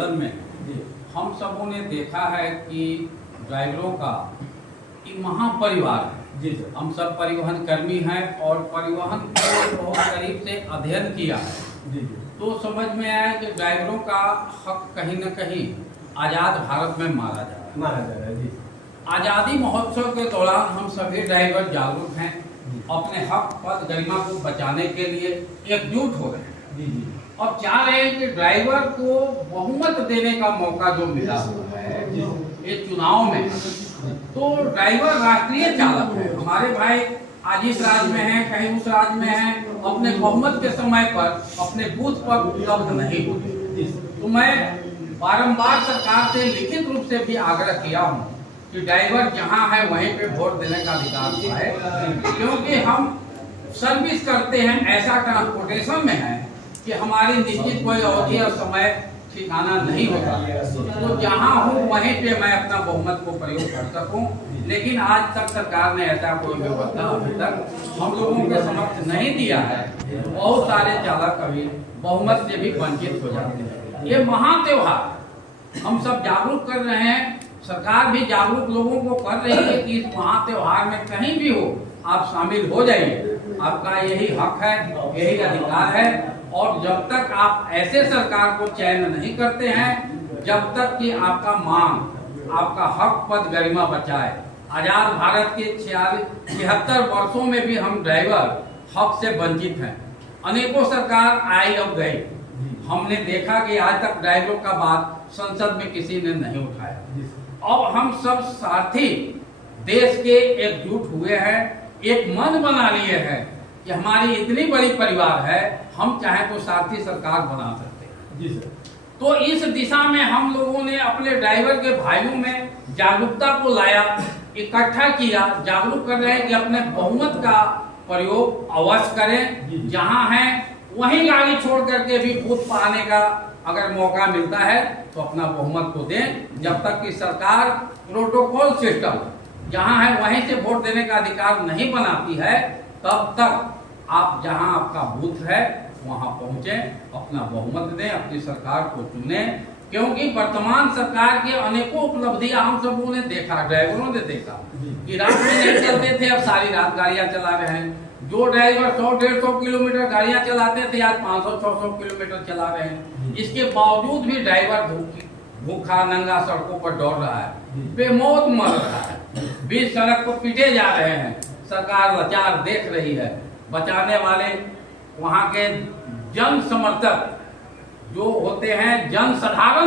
आंदोलन में हम सबों ने देखा है कि ड्राइवरों का महापरिवार है। जी सर। हम सब परिवहन कर्मी हैं और परिवहन को बहुत करीब से अध्ययन किया है। जी। तो समझ में आया कि ड्राइवरों का हक कहीं न कहीं आज़ाद भारत में मारा जा रहा है। जी। आज़ादी महोत्सव के दौरान हम सभी ड्राइवर जागरूक हैं, अपने हक पद गरिमा को बचाने के लिए एकजुट हो रहे हैं। जी। अब चाह रहे हैं कि ड्राइवर को बहुमत देने का मौका जो मिला हुआ है ये चुनाव में, तो ड्राइवर राष्ट्रीय चालक है। हमारे भाई आज इस राज्य में हैं, कहीं उस राज्य में हैं, अपने बहुमत के समय पर अपने बूथ पर उपलब्ध नहीं होते। तो मैं बारंबार सरकार से लिखित रूप से भी आग्रह किया हूँ कि ड्राइवर जहाँ है वहीं पे वोट देने का अधिकार पाए, क्योंकि हम सर्विस करते हैं, ऐसा ट्रांसपोर्टेशन में है कि हमारी निश्चित कोई अवधि और समय ठिकाना नहीं होता। तो जहाँ हूँ वहीं पे मैं अपना बहुमत को प्रयोग कर सकूं, लेकिन आज तक सरकार ने ऐसा कोई व्यवस्था अभी तक हम लोगों के समक्ष नहीं दिया है। बहुत सारे चालक अभी बहुमत से भी वंचित हो जाते हैं। ये महा त्योहार हम सब जागरूक कर रहे हैं, सरकार भी जागरूक लोगों को कर रही है कि इस महा त्योहार में कहीं भी हो आप शामिल हो जाइए। आपका यही हक है, यही अधिकार है। और जब तक आप ऐसे सरकार को चयन नहीं करते हैं, जब तक कि आपका मांग, आपका हक पद गरिमा बचाए। आजाद भारत के 76 वर्षों में भी हम ड्राइवर हक से वंचित हैं। अनेकों सरकार आई और गई, हमने देखा कि आज तक ड्राइवरों का बात संसद में किसी ने नहीं उठाया। अब हम सब साथी देश के एकजुट हुए हैं, एक मन बना लिए हैं कि हमारी इतनी बड़ी परिवार है, हम चाहे तो साथी सरकार बना सकते हैं। जी सर। तो इस दिशा में हम लोगों ने अपने ड्राइवर के भाइयों में जागरूकता को लाया, इकट्ठा किया, जागरूक कर रहे हैं कि अपने बहुमत का प्रयोग अवश्य करें। जहां हैं वहीं गाड़ी छोड़ करके भी बूथ पर आने का अगर मौका मिलता है तो अपना बहुमत को दें। जब तक कि सरकार प्रोटोकॉल सिस्टम जहां है वहीं से वोट देने का अधिकार नहीं बनाती है, तब तक आप जहां आपका बूथ है वहां पहुंचे, अपना बहुमत दें, अपनी सरकार को चुने। क्योंकि वर्तमान सरकार की अनेकों उपलब्धियां हम सबों ने देखा, ड्राइवरों ने देखा कि रात में नहीं चलते थे, अब सारी रात गाड़ियां चला रहे हैं। जो ड्राइवर 100-150 किलोमीटर गाड़ियां चलाते थे, आज 500-600 किलोमीटर चला रहे हैं। इसके बावजूद भी ड्राइवर भूखा नंगा सड़कों पर दौड़ रहा है, बेमौत मर रहा है, बीच सड़क को पीटे जा रहे हैं। सरकार लाचार देख रही है। बचाने वाले वहां के जन समर्थक जो होते हैं, जन साधारण